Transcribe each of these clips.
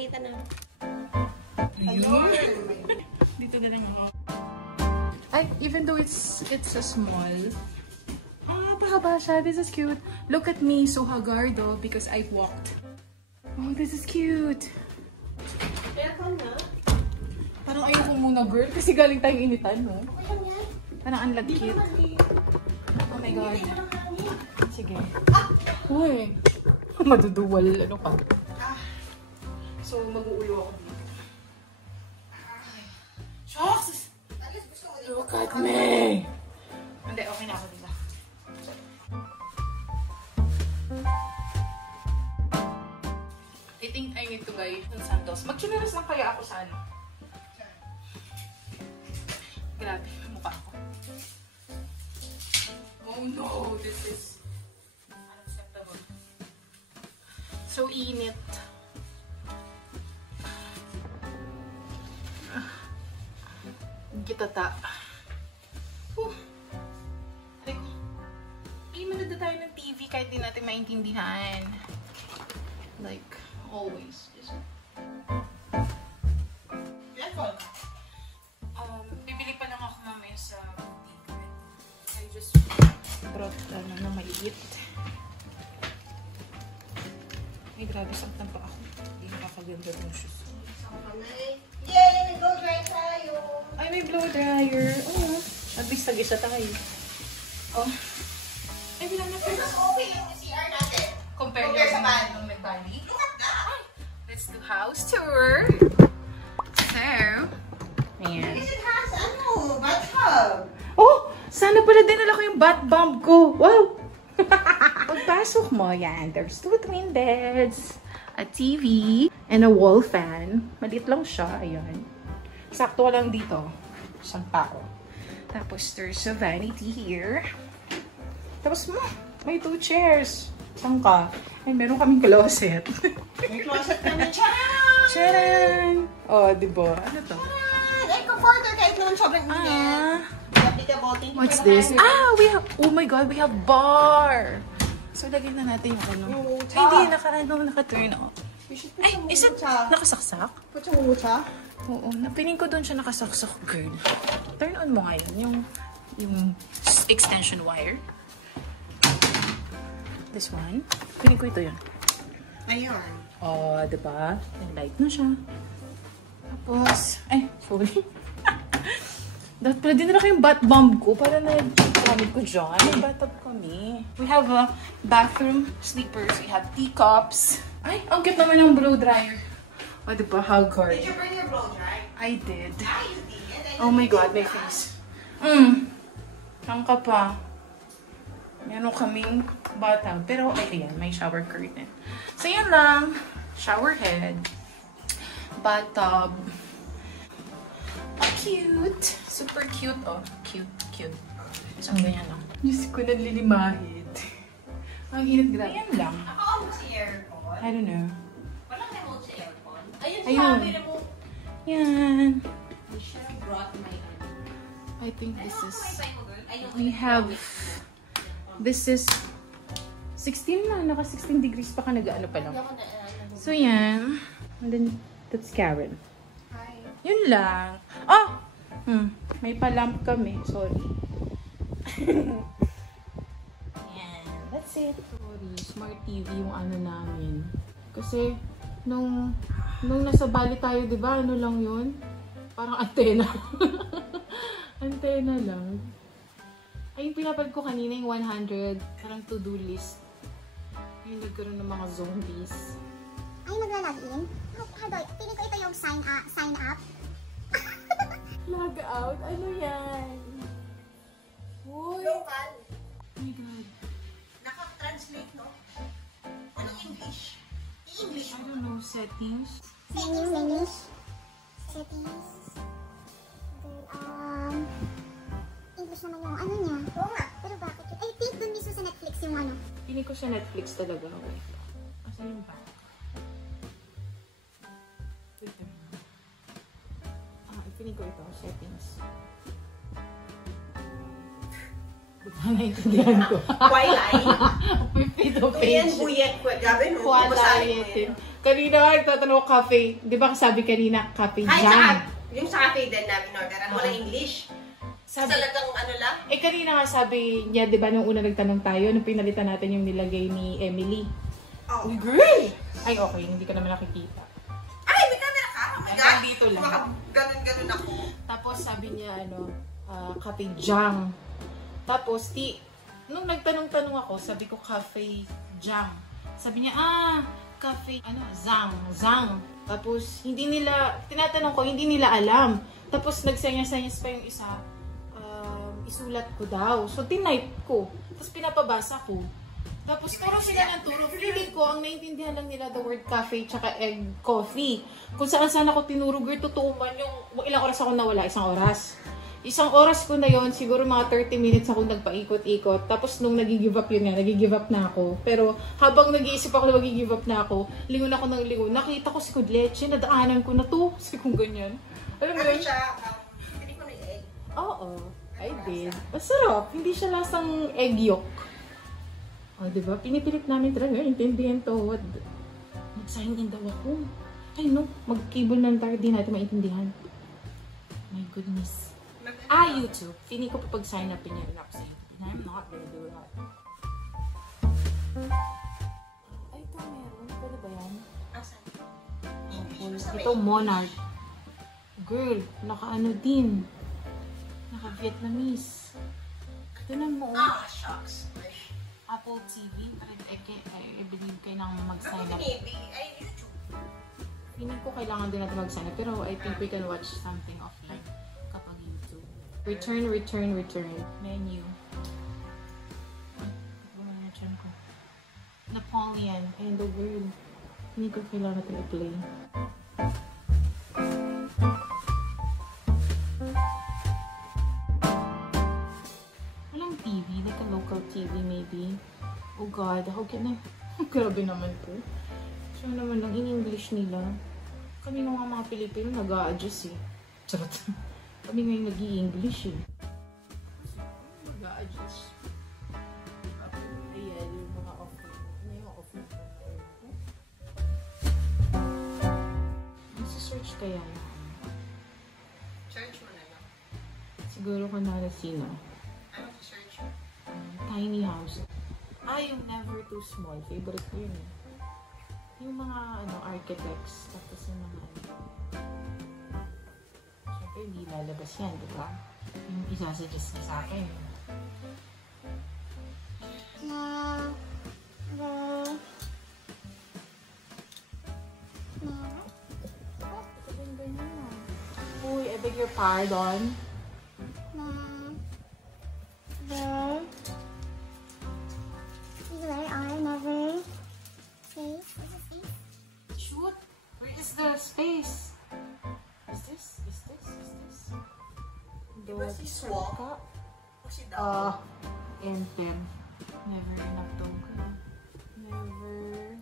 Inita na. Dito na lang ako. Even though it's a small. Pahaba siya. This is cute. Look at me, so hagardo because I walked. Oh, this is cute. Aircon na? Parang ayoko muna, girl. Kasi galing tayong initan, no? Parang ang cute. Oh my God. Sige. Uy. Maduduwal. Ano ka? So, mag-uulo ako dito. Shucks! Look at me! Hindi, okay na ako dito. I think I need to buy yung sandals. Mag-chineras lang kaya ako sa ano. Grabe, mukha ko. Oh no, this is unacceptable. So init. Gitata. Hindi manood tayo ng TV kahit di natin maintindihan. Like, always. Just... bibili pa lang ako mamaya sa boutique. I just brought na maliit. Ay, grabe, saktan pa ako. Hindi nakakaganda ng shoes. Yay! Blow dry tayo! Ay, may blow dryer. Oh, at least tag-isa tayo. Oh. Ay, bilang na first. Okay yung CR natin. Compare sa bali nung nag-bali. Look at that! Let's do house tour. So, ayan. This it has, bathtub. Oh, sana pala dinala ko yung bath bomb ko. Wow! Pagpasok mo, yan. There's 2 twin beds, a TV, and a wall fan. Maliit lang siya. Ayan. Sakto lang dito. Isang tao. Tapos, there's a vanity here. Tapos, may 2 chairs. Saan ka? Ay, meron kaming closet. May closet kami. Charan! Oh, diba? Ano to? Ay, comforter kahit naman sobrang init. Applicable. Thank you. What's this? We have, oh my God, we have bar! So, lagyan na natin yung ano. Ay, hindi, naka-turn off. Ay, is it nakasaksak? Put yung mucha? Oo, napiling ko doon siya nakasaksak, girl. Turn on mo ngayon, yung extension wire. This one. Piling ko ito yun. Ayun. Oh, diba? Light na siya. Tapos, ay, sorry. Dapat pala din na yung bath bomb ko para na-gamit ko dyan. May bathtub kami. We have a bathroom slippers. We have teacups. Ay, ang cute naman ng blow dryer. Oh, diba? How hard. Did you bring your blow dry? I did. Ah, you did. Oh my God, my face. Saan ka pa? Meron kaming bathtub. Pero, ay, ayan, may shower curtain. So, yan lang. Shower head. Bathtub. Cute. Super cute, oh. Cute, cute. So, ganyan lang. Diyos ko, nalilimahid. Ang init, grabe. Ayan lang. Ako ang si aircon. I don't know. Walang remote sa aircon. Ayun Ayun. siya, may remote. Yan. I should have brought my I think this is... Ayun. We have... This is 16 na. Naka 16 degrees pa ka nag-ano pa lang. So, yan. And then, that's Karen. Hi. Yun lang. Oh! May pa-lamp kami. Sorry. Yan. That's it. Sorry. Smart TV yung ano namin. Kasi, nung nasa Bali tayo, di ba? Ano lang yun? Parang antena. Antena lang. Ay, yung pinapag ko kanina yung 100. Parang to-do list. Yung nagkaroon ng mga zombies. Ay, magla-login? Hadoy, piling ko ito yung sign up. Log out? Ano yan? Uy! Local. Oh my God. Naka-translate, no? Anong English? English. I don't know. Settings? Settings. English naman yung ano niya. Oo nga. Pero bakit yun? I think dun mismo sa Netflix yung ano. Piling ko sa Netflix talaga. Wait. Asan yung back? Piling ko ito. Settings. Naintindihan ko. Twilight. Pipito Ayan, page. buyet ko. Gabi, no? Qualitin. Kanina, nagtatanong ko cafe. Di ba sabi kanina, cafe Ay, jam? yung sa cafe din namin orderan. Wala English. Sabi, Talagang ano lang. kanina nga sabi niya, di ba, nung una nagtanong tayo, nung pinalitan natin yung nilagay ni Emily. Oh. Girl! Ay, okay, hindi ka naman nakikita. Ay, may camera ka? Oh my Ay, God. nandito lang. Ganun-ganun ako. Tapos sabi niya, cafe jam. Tapos, nung nagtanong-tanong ako, sabi ko, cafe jam. Sabi niya, cafe, zang. Tapos, tinatanong ko, hindi nila alam. Tapos, nagsenya-senyas pa yung isa, isulat ko daw. So, tinype ko. Tapos, pinapabasa ko. Tapos, turo sila ng turo. Feeling ko, ang naintindihan lang nila the word cafe tsaka egg coffee. Kung saan ako tinuro, girl, totoo man yung ilang oras ako nawala, 1 oras. 1 oras ko na yon, siguro mga 30 minutes ako nagpaikot-ikot. Tapos nung nag-give up yun nga, nag-give up na ako. Pero habang nag-iisip ako na mag-give up na ako, lingon ako ng lingon. Nakita ko si Kudleche, nadaanan ko na to. Kasi kung ganyan. Alam mo Ano yun? siya, hindi ko na egg. Oo, I did. Masarap. Hindi siya lasang egg yolk. O, diba? Pinipilit namin talaga. Intindihan to. Mag-sign in daw ako. Ay no, mag-cable na tayo. Di natin maintindihan. My goodness. YouTube. Feeling ko pa pag-sign up niya rin ako sa YouTube. I'm not gonna do that. Ay, ito meron. Pwede ba yan? Asan? Ito, Monarch. Girl, naka-ano din. Naka-Vietnamese. Tinan mo. Shucks. Apple TV. I believe kailangan mag-sign up. Ay, YouTube. Feeling ko kailangan din natin mag-sign up. Pero I think we can watch something offline. Kapag YouTube. Return. Menu. Napoleon. And the world. Hindi ko kailangan natin i-play. Walang TV. Like a local TV maybe. Oh God. How can I? Grabe naman po. So naman lang in English nila. Kami nga mga Pilipino nag-a-adjust eh. Charot. Kami ngayon nag-i-English eh. Nag-a-adjust. Ayan, yung mga off-road. Ano yung off-road? Nasa-search kaya yun? Search mo na lang. Siguro ka na sino? Ano to search mo? Tiny house. Yung Never Too Small. Favorite ko yun eh. Yung mga architects. Tapos yung mga siyempre hindi lalabas yan, di ba? Yung isasuggest niya sa akin. Uy, I beg your pardon. Shoot! Where is the space? Is this? Diba si Swap? Si Enter. Never enough token. Never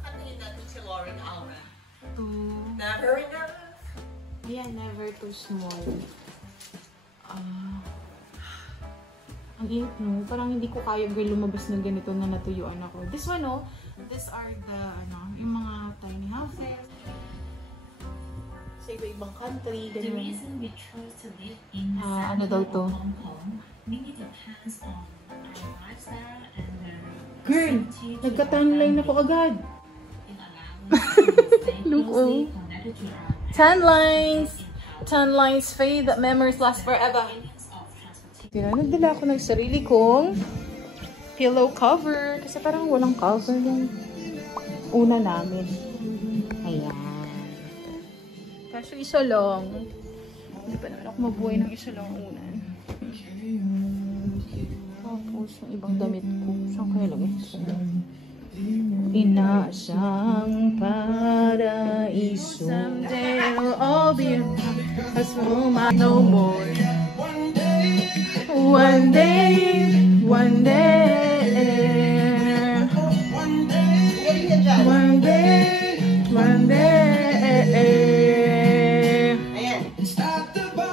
Patayin natin si Lauren Aura. too... Never enough. Yeah, never too small. Ang init, no? Parang hindi ko kaya lumabas ng ganito na natuyuan ako. This one, no? These are the, yung mga tiny houses. Sa iba-ibang country, The ganun. reason we chose to live in the ano daw to? Hong Kong really depends on our lifestyle and the Girl, proximity to nagka-timeline ako agad. It allows us to stay Look, closely connected to our 10 lines! 10 lines fade, memories last forever. means of transportation. Tira, nagdala ako ng sarili kong pillow cover. Kasi parang walang cover yung una namin. Ayan. Kaso isa lang. Hindi pa naman ako mabuhay ng isa lang unan. Tapos yung ibang damit ko. Saan kaya lagay? Inaasang paraiso. Someday it'll all be as home I no more. One day. One day.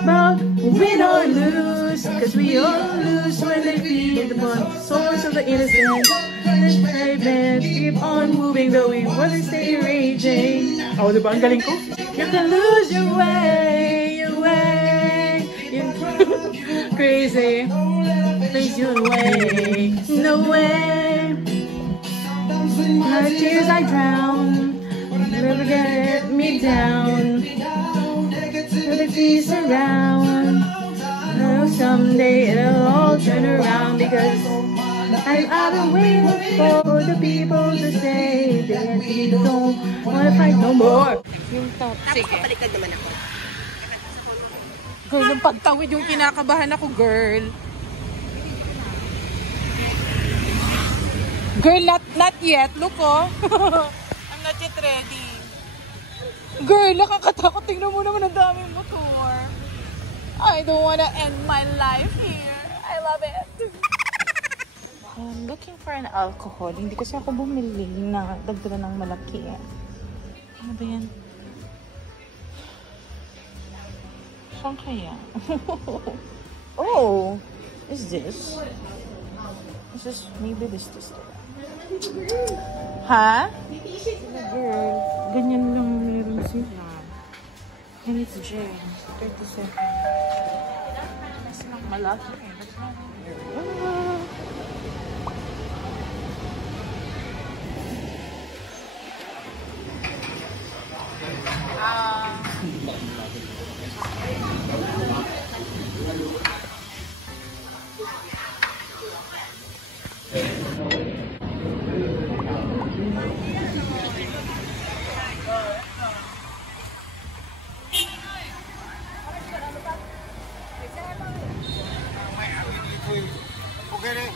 But win or lose, cause we all lose when they feed the source of the innocent. excitement, keep on moving though we wanna stay raging. Oh, diba? Ang galing ko. You can lose your way. Crazy. Place you away. No way. My tears I drown. Never get me down. Never peace around. No, someday it'll all turn around because I've been waiting for the people to say that we don't wanna fight no more. Yung top. Tapos kapaliktad naman ako. Girl, yung pagtawid yung kinakabahan ako, girl. Girl, not yet. Look, oh. I'm not yet ready. Girl, nakakatakot. Tingnan mo naman ang daming motor. I don't wanna end my life here. I love it. I'm looking for an alcohol. Hindi kasi ako bumili na dagdagan ng malaki. Ano ba yan? Saan kaya? Oh, is this? Is this maybe this? Ha? Girl, ganyan lang meron sila. And it's J. 37. Mas lang malaki. Karen!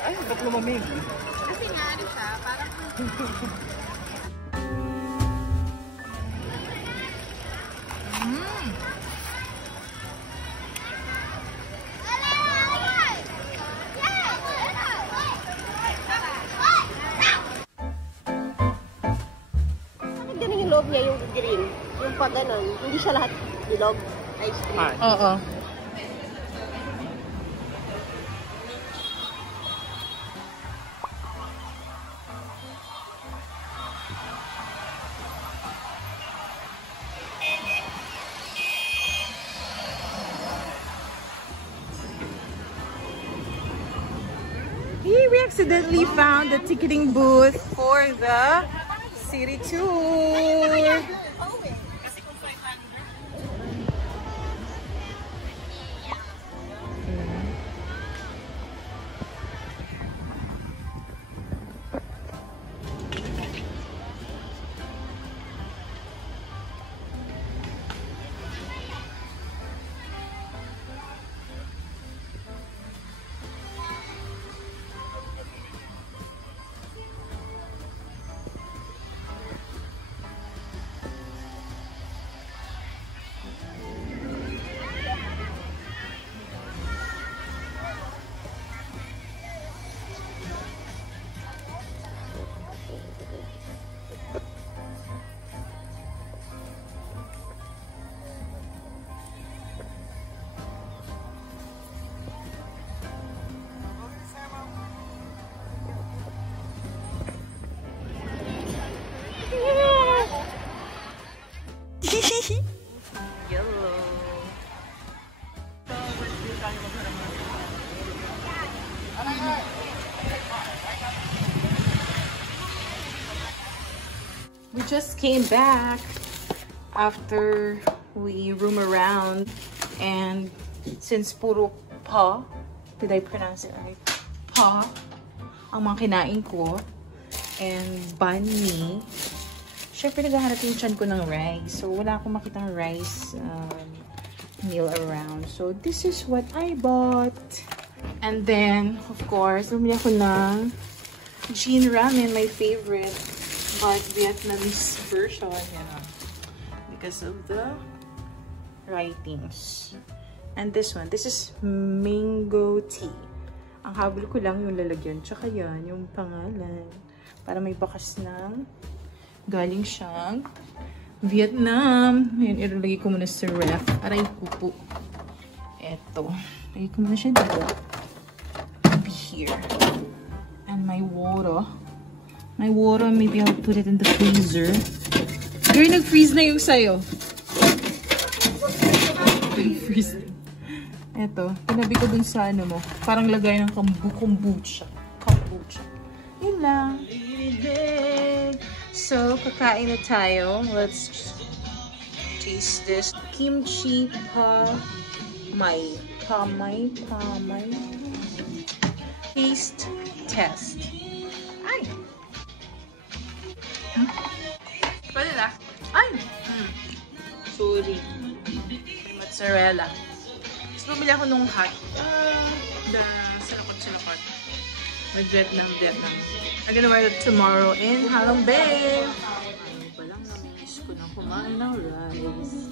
Ay, ba't lumamig? Kasi nga, ano siya, parang... Bakit ganun yung loob niya, yung green? Yung pag ganun, hindi siya lahat bilog, ice cream. Oo. We accidentally found the ticketing booth for the city tour. We just came back after we roam around, and since puro pa Did I pronounce it right? Pa. Ang mga kinain ko. And banh mi. Siyempre, naghahanap yung chan ko ng rice. So, wala akong makitang rice meal around. So, this is what I bought. And then, of course, bumili ako ng Jin Ramen, my favorite. But Vietnamese version. Yeah. Because of the writings. And this one, this is mango tea. Ang habol ko lang yung lalagyan. Tsaka yan, yung pangalan. Para may bakas ng galing siyang Vietnam. Ayan, ilalagay ko muna sa ref. Aray ko po. Eto. Lagay ko muna siya dito. Be here. And my water. My water, maybe I'll put it in the freezer. Girl, nag-freeze na yung sayo. Nag-freeze na. Eto, tinabi ko dun sa ano mo. Parang lagay ng kombucha. Kombucha. Yun lang. So, kakain na tayo. Let's taste this. Kimchi pa-may. Pa-may. Taste test. Ay! Pwede na? Ay! Sorry. May mozzarella. Tapos bumili ako nung hot. Sinakot. With Vietnam. I'm gonna wear it tomorrow in Halong Bay. Ano pa lang, namiss ko na kumain ng rice.